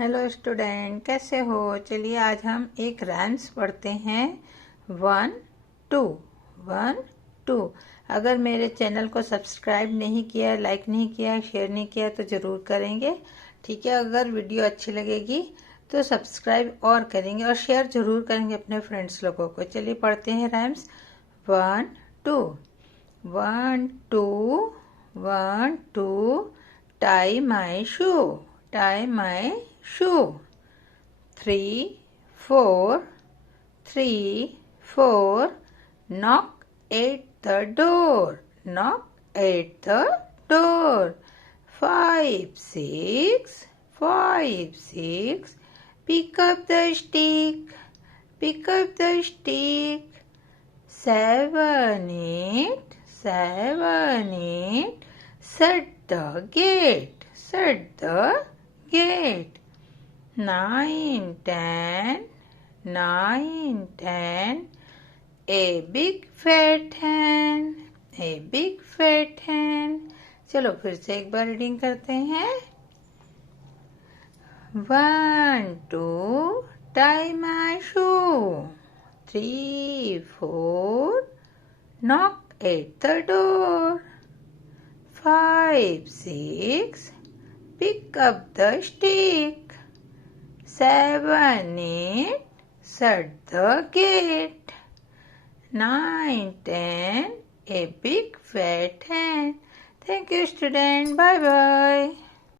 Hello student, कैसे हो। चलिए आज हम एक राइम्स पढ़ते हैं। 1 2 1 2। अगर मेरे चैनल को सब्सक्राइब नहीं किया, लाइक नहीं किया, शेयर नहीं किया तो ज़रूर करेंगे। ठीक है, अगर वीडियो अच्छी लगेगी तो सब्सक्राइब और करेंगे और शेयर ज़रूर करेंगे अपने फ्रेंड्स लोगों को। चलिए पढ़ते हैं rhymes. 1 2 1 2 1 2 tie my shoe, tie my shoe. 3 4 3 4 knock at the door, knock at the door. 5 6 5 6 pick up the stick, pick up the stick. 7 8 7 8 shut the gate, shut the gate. 9 10 9 10 a big fat hen, a big fat hen. चलो फिर से एक बार reading करते हैं। 1 2 tie my shoe, 3 4 knock at the door, 5 6 pick up the stick, 7 8 shut the gate, 9 10 a big fat hen. Thank you student. Bye bye.